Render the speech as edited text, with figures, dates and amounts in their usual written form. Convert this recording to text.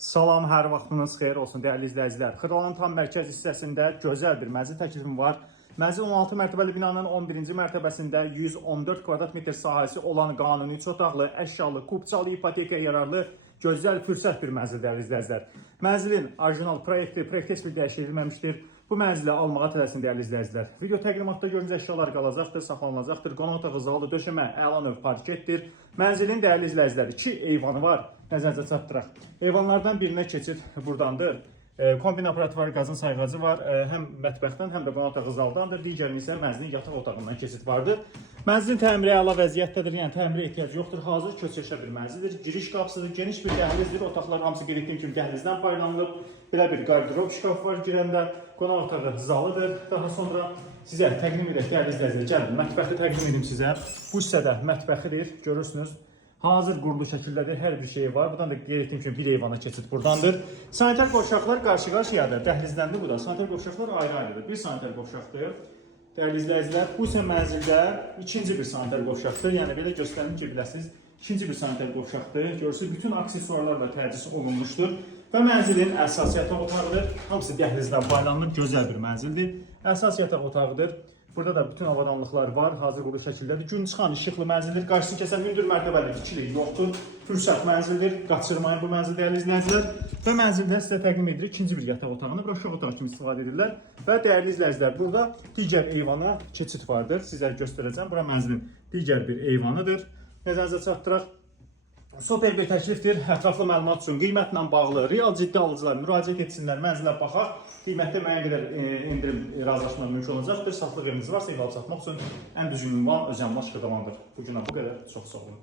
Salam, hər vaxtınız xeyir olsun dəyərli izləyicilər. Xırdalanın tam mərkəz hissəsində gözəl bir mənzil təklifim var. Mənzil 16 mərtəbəli binanın 11-ci mərtəbəsində 114 kvadrat metr sahəsi olan qanuni 3 otaqlı, əşyalı, kubçalı, ipotekaya yararlı gözəl fürsət bir mənzil dəyərli izləyicilər. Mənzilin orijinal proyekti, proyekt heç bir dəyişdirilməmişdir. Bu mənzili almağa tələsin dəyərli izləyicilər. Video təqdimatda gördüyünüz əşyalar qalacaqdır, saxlanılacaqdır. Qonaq otağı, zalı, döşəmə, əla növ parketdir. Mənzilin dəyərli izləyicilər 2 eyvanı var. Nəzərinizə çatdıraq. Eyvanlardan birinə keçid buradandır. Kombin aparatı var, qazın sayğacı var. Həm mətbəxdən, həm də qonaq otağı zaldandır. Digərini isə mənzilin yataq otağından keçid vardır. Mənzilin təmiri əla vəziyyətdədir, yəni təmirə ehtiyac yoxdur. Hazır köçəşə bir mənzildir. Giriş qapısıdır, geniş bir dəhlizdir. Otaqlar hamısı qeyd etdiyim kimi dəhlizdən paylanılıb. Belə bir qardirob şkaf var girəndə. Qonaq otağı zalıdır. Daha sonra sizə təqdim edək dəyərli izləyicilər. Gəlin, mətbəxi təqdim edim sizə. Bu hissədə mətbəxidir, görürsünüz. Hazır qurulu şəkildədir, hər bir şey var. Buradan da qeyd etdiyim kimi bir eyvana keçid buradandır. Sanitar qovşaqlar qarşı-qarşıyadır. Dəhlizləndi bu da. Sanitar qovşaqlar ayrı-ayrıdır. Bir sanitar qovşaqdır. Dəyərli izləyicilər, bu isə mənzildə ikinci bir sanitar qovşaqdır. Yəni belə göstərim ki, biləsiniz, ikinci bir sanitar qovşaqdır. Görürsünüz, bütün aksesuarlarla təchiz olunmuşdur. Və mənzilin əsas yataq otağıdır. Hamısı dəhlizdən paylanılıb, gözəl bir mənzildir. Əsas yataq otağıdır. Burada da bütün avadanlıqlar var, hazır qurulu şəkildədir. Gün çıxan işıqlı mənzildir. Qarşısını kəsən hündür mərtəbəli ikilik yoxdur. Fürsət mənzildir. Qaçırmayın bu mənzil dəyərli izləyicilər. Və mənzildə sizə təqdim edirik ikinci bir yataq otağını. Bura uşaq otağı kimi istifadə edirlər. Və dəyərli izləyicilər, burada digər eyvana keçid vardır. Sizlərə göstərəcəm. Bura mənzilin digər bir eyvanıdır. Nəzərinizə çatdıraq. Super bir təklifdir. Ətraflı məlumat üçün qiymətlə bağlı real ciddi alıcılar müraciət etsinlər, mənzilə baxaq. Qiymətdə müəyyən qədər endirim razılaşma mümkün olacaqdır. Satlıq eviniz varsa ev alıb satmaq üçün ən düzgün ünvan Özənbaş Xırdalandır. Bu günə bu qədər. Çox sağ olun.